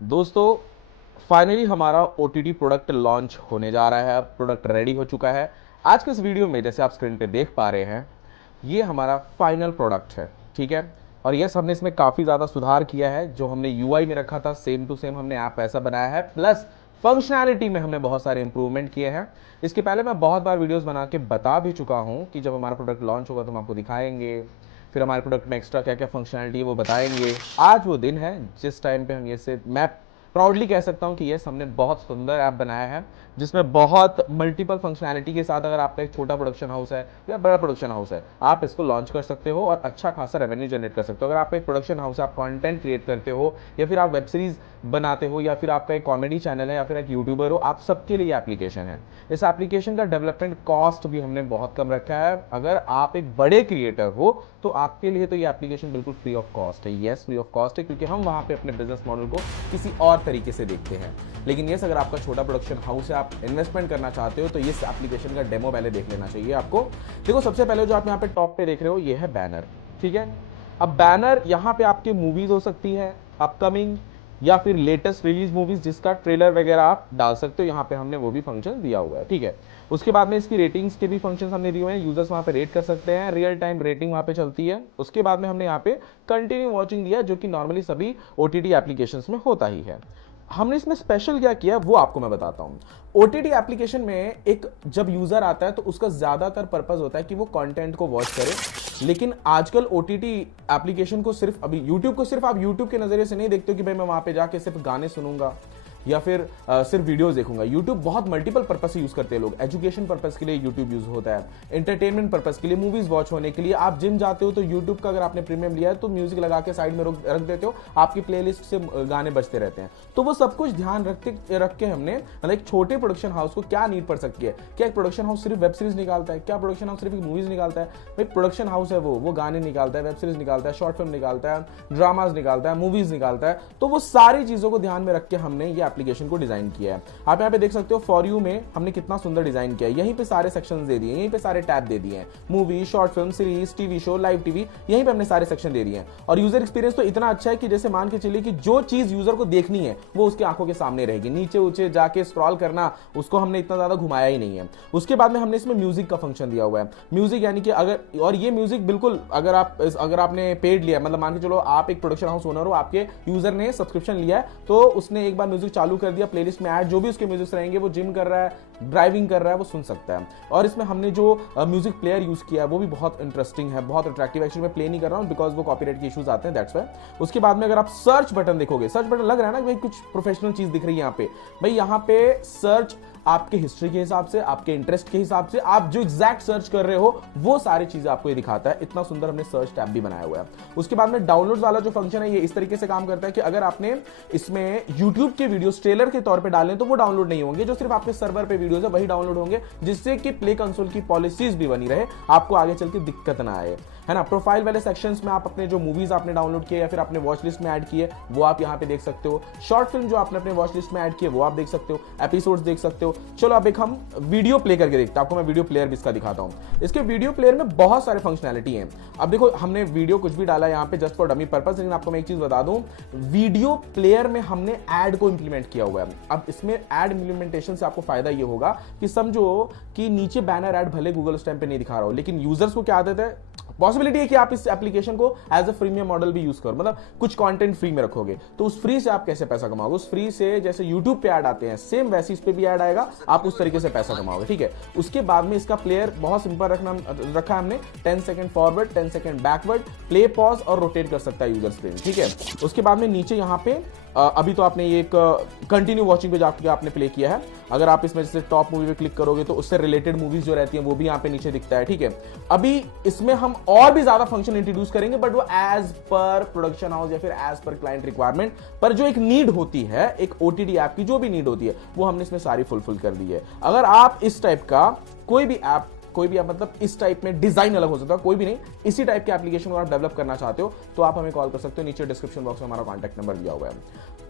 दोस्तों फाइनली हमारा OTT product launch होने जा रहा है। प्रोडक्ट रेडी हो चुका है। आज के इस वीडियो में जैसे आप स्क्रीन पे देख पा रहे हैं, ये हमारा फाइनल प्रोडक्ट है। ठीक है। और यस, हमने इसमें काफ़ी ज़्यादा सुधार किया है। जो हमने UI में रखा था सेम टू सेम हमने ऐप ऐसा बनाया है, प्लस फंक्शनैलिटी में हमने बहुत सारे इंप्रूवमेंट किए हैं। इसके पहले मैं बहुत बार वीडियोस बना के बता भी चुका हूँ कि जब हमारा प्रोडक्ट लॉन्च होगा तो हम आपको दिखाएंगे, फिर हमारे प्रोडक्ट में एक्स्ट्रा क्या क्या फंक्शनैलिटी है वो बताएंगे। आज वो दिन है जिस टाइम पे हम ये से मैं प्राउडली कह सकता हूँ कि ये हमने बहुत सुंदर ऐप बनाया है, जिसमें बहुत मल्टीपल फंक्शनैलिटी के साथ अगर आपका एक छोटा प्रोडक्शन हाउस है या बड़ा प्रोडक्शन हाउस है, आप इसको लॉन्च कर सकते हो और अच्छा खासा रेवेन्यू जनरेट कर सकते हो। अगर आपका एक प्रोडक्शन हाउस है, आप कंटेंट क्रिएट करते हो या फिर आप वेब सीरीज बनाते हो या फिर आपका एक कॉमेडी चैनल है या फिर एक यूट्यूबर हो, आप सबके लिए एप्लीकेशन है। इस एप्लीकेशन का डेवलपमेंट कॉस्ट भी हमने बहुत कम रखा है। अगर आप एक बड़े क्रिएटर हो तो आपके लिए तो ये एप्लीकेशन बिल्कुल फ्री ऑफ कॉस्ट है। यस, फ्री ऑफ कॉस्ट है, क्योंकि हम वहाँ पे अपने बिजनेस मॉडल को किसी और तरीके से देखते हैं। लेकिन यस, अगर आपका छोटा प्रोडक्शन हाउस है, आप इन्वेस्टमेंट करना चाहते हो, तो इस एप्लीकेशन का डेमो पहले देख लेना चाहिए आपको। देखो, सबसे पहले जो आप यहाँ पे टॉप पे देख रहे हो ये है बैनर। ठीक है। अब बैनर यहाँ पे आपकी मूवीज हो सकती है अपकमिंग या फिर लेटेस्ट रिलीज मूवीज, जिसका ट्रेलर वगैरह आप डाल सकते हो। यहाँ पे हमने वो भी फंक्शन दिया हुआ है। ठीक है। उसके बाद में इसकी रेटिंग्स के भी फंक्शंस हमने दिए हुए हैं। यूजर्स वहाँ पे रेट कर सकते हैं, रियल टाइम रेटिंग वहाँ पे चलती है। उसके बाद में हमने यहाँ पे कंटिन्यू वॉचिंग दिया, जो कि नॉर्मली सभी OTT एप्लीकेशंस में होता ही है। हमने इसमें स्पेशल क्या किया वो आपको मैं बताता हूँ। OTT एप्लीकेशन में एक जब यूजर आता है तो उसका ज्यादातर पर्पस होता है कि वो कंटेंट को वॉच करे। लेकिन आजकल OTT एप्लीकेशन को सिर्फ अभी YouTube को सिर्फ आप YouTube के नजरिए से नहीं देखते हो कि भाई मैं वहां पे जाके सिर्फ गाने सुनूंगा या फिर सिर्फ वीडियोस देखूंगा। YouTube बहुत मल्टीपल पर्पस से यूज करते हैं लोग। एजुकेशन पर्पस के लिए YouTube यूज होता है, एंटरटेनमेंट पर्पस के लिए, मूवीज वॉच होने के लिए। आप जिम जाते हो तो YouTube का अगर आपने प्रीमियम लिया है तो म्यूजिक लगा के साइड में रख देते हो, आपकी प्लेलिस्ट से गाने बजते रहते हैं। तो वो सब कुछ ध्यान रख के हमने मतलब एक छोटे प्रोडक्शन हाउस को क्या नीड पड़ सकती है। क्या एक प्रोडक्शन हाउस सिर्फ वेब सीरीज निकालता है? क्या प्रोडक्शन हाउस सिर्फ मूवीज निकालता है? भाई प्रोडक्शन हाउस है वो गाने निकालता है, वेब सीरीज निकालता है, शॉर्ट फिल्म निकालता है, ड्रामाज निकालता है, मूवीज निकालता है। तो वो सारी चीजों को ध्यान में रख के हमने ये एप्लीकेशन को डिजाइन किया है। आप यहाँ पे देख सकते हो फॉर यू में हमने कितना सुंदर डिजाइन किया है। यहीं पे सारे सेक्शंस दे दिए, यहीं पे सारे टैब दे दिए हैं, movie, short film, series, TV show, live TV, यहीं पे हमने सारे सेक्शन दे दिए हैं। और यूजर एक्सपीरियंस तो इतना अच्छा है कि जैसे मान के चलिए कि जो चीज यूजर को देखनी है वो उसकी आंखों के सामने रहेगी। नीचे ऊंचे जाके स्क्रॉल करना, उसको हमने इतना ज्यादा घुमाया ही नहीं है। उसके बाद में हमने इसमें म्यूजिक का फंक्शन दिया हुआ है। म्यूजिक यानी कि अगर, और ये म्यूजिक बिल्कुल अगर आपने पेड लिया, मतलब मान के चलो आप एक प्रोडक्शन हाउस ओनर हो, आपके यूजर ने सब्सक्रिप्शन लिया है, तो उसने एक बार म्यूजिक चालू कर दिया, प्लेलिस्ट में ऐड जो भी उसके म्यूजिक रहेंगे, वो जिम कर रहा है, ड्राइविंग कर रहा है, वो सुन सकता है। और इसमें हमने जो म्यूजिक प्लेयर यूज किया है वो भी बहुत इंटरेस्टिंग है, बहुत अट्रैक्टिव। एक्चुअली मैं प्ले नहीं कर रहा हूं बिकॉज वो कॉपीराइट के इश्यूज आते हैं, दैट्स व्हाई। उसके बाद में अगर आप सर्च बटन देखोगे, सर्च बटन लग रहा है ना भाई कुछ प्रोफेशनल चीज दिख रही है यहाँ पे। भाई यहाँ पे सर्च आपके हिस्ट्री के हिसाब से, आपके इंटरेस्ट के हिसाब से, आप जो एग्जैक्ट सर्च कर रहे हो वो सारी चीजें आपको ये दिखाता है। इतना सुंदर हमने सर्च टैब भी बनाया हुआ है। उसके बाद में डाउनलोड्स वाला जो फंक्शन है ये इस तरीके से काम करता है कि अगर आपने इसमें YouTube के वीडियोस ट्रेलर के तौर पे डालें तो वो डाउनलोड नहीं होंगे। जो सिर्फ आपके सर्वर पे वीडियोस है वही डाउनलोड होंगे, जिससे कि प्ले कंसोल की पॉलिसीज भी बनी रहे, आपको आगे चल के दिक्कत ना आए, है ना। प्रोफाइल वाले सेक्शंस में आप अपने जो मूवीज आपने डाउनलोड किए या फिर अपने वॉच लिस्ट में ऐड किए वो आप यहाँ पे देख सकते हो। शॉर्ट फिल्म जो आपने अपने वॉच लिस्ट में ऐड किए वो आप देख सकते हो, एपिसोड्स देख सकते हो। चलो अब एक हम वीडियो प्ले करके देखते हैं। आपको मैं वीडियो प्लेयर भी इसका दिखाता हूं। इसके वीडियो प्लेयर में बहुत सारे फंक्शनैलिटी हैं। अब देखो, हमने वीडियो कुछ भी डाला यहाँ पे जस्ट फॉर डमी पर्पस, लेकिन आपको मैं एक चीज बता दूं, वीडियो प्लेयर में हमने ऐड को इंप्लीमेंट किया हुआ है। अब इसमें ऐड इंप्लीमेंटेशन से आपको फायदा ये होगा कि समझो कि नीचे बैनर ऐड भले गूगल उस टाइम पे नहीं दिखा रहा हो, लेकिन यूजर्स को क्या आदत है, पॉसिबिलिटी है कि आप इस एप्लीकेशन को एज अ फ्रीमियम मॉडल भी यूज करो, मतलब कुछ कंटेंट फ्री में रखोगे, तो उस फ्री से आप कैसे पैसा कमाओगे? उस फ्री से जैसे YouTube पे ऐड आते हैं सेम वैसे इस पे भी ऐड आएगा, आप उस तरीके से पैसा कमाओगे। ठीक है। उसके बाद में इसका प्लेयर बहुत सिंपल रखा हमने, 10 second forward, 10 second backward, play, pause और रोटेट कर सकता है यूजर स्क्रीन। ठीक है। उसके बाद में नीचे यहाँ पे अभी तो आपने ये एक कंटिन्यू वॉचिंग पे जाके आपने प्ले किया है। अगर आप इसमें जैसे टॉप मूवी पे क्लिक करोगे तो उससे रिलेटेड मूवीज जो रहती हैं वो भी यहाँ पे नीचे दिखता है। ठीक है। अभी इसमें हम और भी ज्यादा फंक्शन इंट्रोड्यूस करेंगे, बट वो एज पर प्रोडक्शन हाउस या फिर एज पर क्लाइंट रिक्वायरमेंट, पर जो एक नीड होती है एक OTT ऐप की, जो भी नीड होती है वो हमने इसमें सारी फुलफिल कर दी है। अगर आप इस टाइप का कोई भी ऐप मतलब इस टाइप में डिजाइन अलग हो सकता है, कोई भी नहीं, इसी टाइप के एप्लीकेशन को आप डेवलप करना चाहते हो तो आप हमें कॉल कर सकते हो। नीचे डिस्क्रिप्शन बॉक्स में हमारा कॉन्टैक्ट नंबर दिया हुआ है।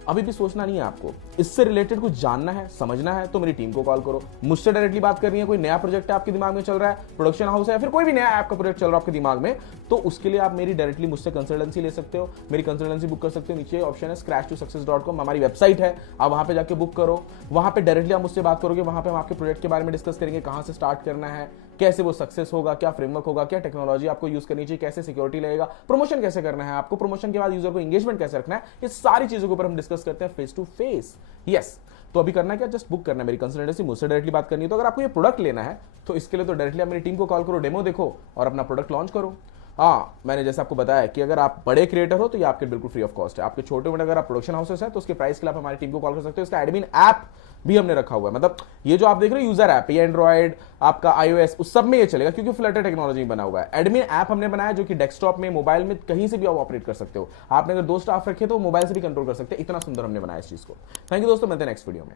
अभी भी सोचना नहीं है आपको, इससे रिलेटेड कुछ जानना है, समझना है, तो मेरी टीम को कॉल करो। मुझसे डायरेक्टली बात करनी है, कोई नया प्रोजेक्ट है आपके दिमाग में चल रहा है, प्रोडक्शन हाउस है, या फिर कोई भी नया ऐप का प्रोजेक्ट चल रहा है आपके दिमाग में, तो उसके लिए आप मेरी डायरेक्टली मुझसे कंसल्टेंसी ले सकते हो, मेरी कंसल्टेंसी बुक कर सकते हो। नीचे ऑप्शन है scratch2success.com, हमारी वेबसाइट है, आप वहां पे जाके बुक करो। वहां पे डायरेक्टली आप मुझसे बात करोगे, वहां पे हम आपके प्रोजेक्ट के बारे में डिस्कस करेंगे, कहां से स्टार्ट करना है, कैसे वो सक्सेस होगा, क्या फ्रेमवर्क होगा, क्या टेक्नोलॉजी आपको यूज करनी चाहिए, कैसे सिक्योरिटी लगेगा, प्रमोशन कैसे करना है आपको, प्रमोशन के बाद यूजर को एंगेजमेंट कैसे रखना है, ये सारी चीजों के ऊपर हम डिस्कस करते हैं फेस टू फेस। यस, तो अभी करना क्या, जस्ट बुक करना है मेरी कंसल्टेंसी, मुझसे डायरेक्टली बात करनी है। तो अगर आपको ये प्रोडक्ट लेना है तो इसके लिए तो डायरेक्टली आप मेरी टीम को कॉल करो, डेमो देखो और अपना प्रोडक्ट लॉन्च करो। हाँ, मैंने जैसे आपको बताया कि अगर आप बड़े क्रिएटर हो तो ये आपके बिल्कुल फ्री ऑफ कॉस्ट है। आपके छोटे मोटे अगर आप प्रोडक्शन हाउसेस हैं तो उसके प्राइस के लिए आप हमारी टीम को कॉल कर सकते हो। इसका एडमिन ऐप भी हमने रखा हुआ है, मतलब ये जो आप देख रहे हो यूजर ऐप, ये एंड्रॉइड, आपका iOS, उस सब में ये चलेगा क्योंकि फ्लटर टेक्नोलॉजी बना हुआ है। एडमिन ऐप हमने बनाया जो कि डेस्कटॉप में, मोबाइल में, कहीं से भी आप ऑपरेट कर सकते हो। आपने अगर 2 स्टाफ रखे तो मोबाइल से भी कंट्रोल कर सकते हैं, इतना सुंदर हमने बनाया इस चीज को। थैंक यू दोस्तों, मिलते हैं नेक्स्ट वीडियो में।